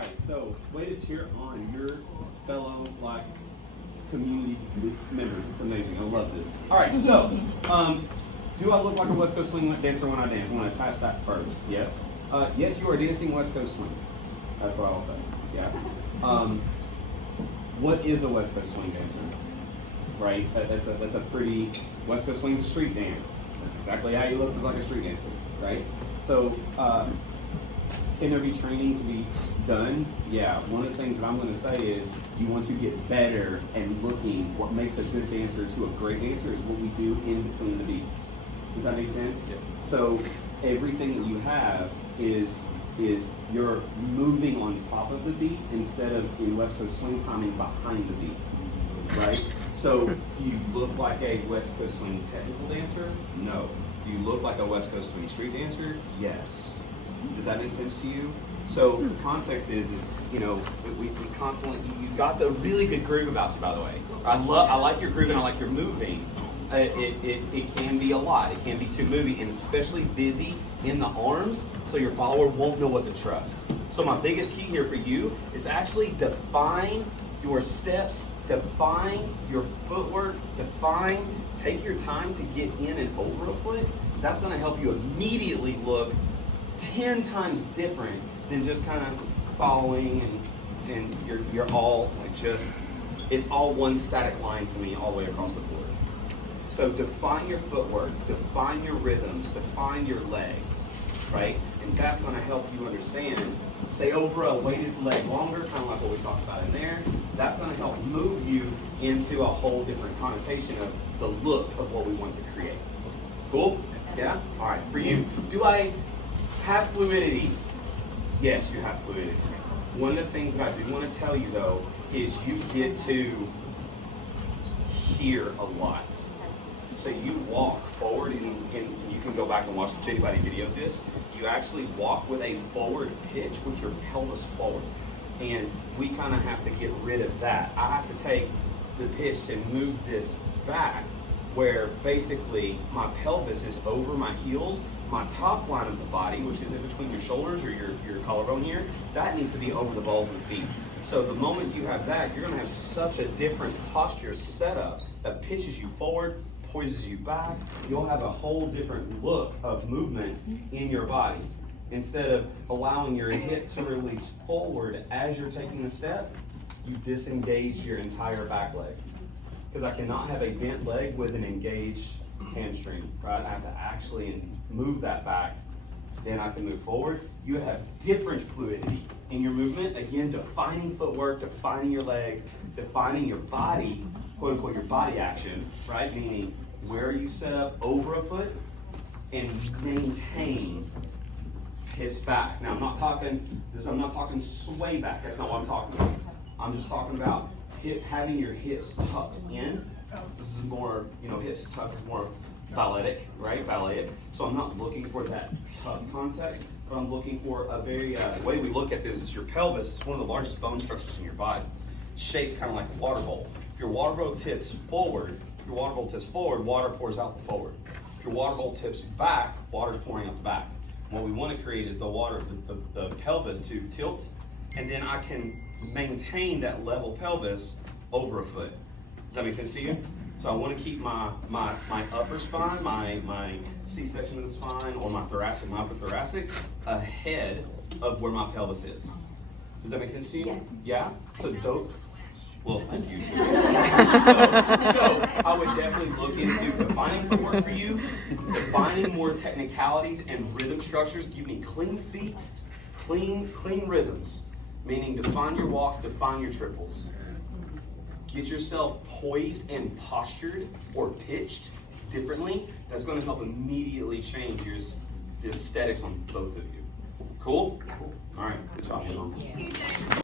right, so way to cheer on your fellow like community members. It's amazing. I love this. All right, so do I look like a West Coast swing dancer when I dance? I want to attach that first. Yes. Yes, you are dancing West Coast swing. That's what I'll say. Yeah. What is a West Coast swing dancer? Right. That's a pretty West Coast swing street dance. That's exactly how you look like a street dancer. Right. So. Can there be training to be done? Yeah, one of the things that I'm going to say is you want to get better and looking. What makes a good dancer to a great dancer is what we do in between the beats. Does that make sense? Yeah. So everything that you have is you're moving on top of the beat instead of in West Coast swing timing behind the beat, right? So do you look like a West Coast swing technical dancer? No. Do you look like a West Coast swing street dancer? Yes. Does that make sense to you? So the context is we constantly, you got the really good groove about you, by the way. I like your groove and I like your moving. It can be a lot. It can be too moving and especially busy in the arms, so your follower won't know what to trust. So my biggest key here for you is actually define your steps, define your footwork, take your time to get in and over a foot. That's gonna help you immediately look 10 times different than just kind of following and you're all like it's all one static line to me all the way across the board. So define your footwork, define your rhythms, define your legs, right? And that's going to help you understand, stay over a weighted leg longer, kind of like what we talked about in there. That's going to help move you into a whole different connotation of the look of what we want to create. Cool? Yeah? All right, for you, do I have fluidity? Yes, you have fluidity. One of the things that I do want to tell you though is you get to hear a lot. So you walk forward and you can go back and watch the anybody video this. You actually walk with a forward pitch with your pelvis forward. And we kind of have to get rid of that. I have to take the pitch and move this back where basically my pelvis is over my heels. My top line of the body, which is in between your shoulders or your collarbone here, that needs to be over the balls of the feet. So the moment you have that, you're gonna have such a different posture setup that pitches you forward, poises you back. You'll have a whole different look of movement in your body. Instead of allowing your hip to release forward as you're taking a step, you disengage your entire back leg. Because I cannot have a bent leg with an engaged hamstring, right? I have to actually move that back, then I can move forward. You have different fluidity in your movement. Again, defining footwork, defining your legs, defining your body, quote unquote, your body action, right? Meaning where you set up over a foot and maintain hips back. Now I'm not talking sway back. That's not what I'm talking about. I'm just talking about having your hips tucked in. This is more, hips tucked is more balletic, right? Ballet. So I'm not looking for that tuck context, but I'm looking for a very, the way we look at this is your pelvis is one of the largest bone structures in your body, shaped kind of like a water bowl. If your water bowl tips forward, water pours out the forward. If your water bowl tips back, water's pouring out the back. And what we want to create is the pelvis to tilt, and then I can maintain that level pelvis over a foot. Does that make sense to you? So I want to keep my upper spine, my C-section of the spine, or my upper thoracic, ahead of where my pelvis is. Does that make sense to you? Yes. Yeah? So those. Well, thank you. So I would definitely look into defining footwork for you, defining more technicalities and rhythm structures. Give me clean feet, clean rhythms. Meaning define your walks, define your triples. Get yourself poised and postured or pitched differently. That's going to help immediately change the aesthetics on both of you. Cool? All right, good job, everyone.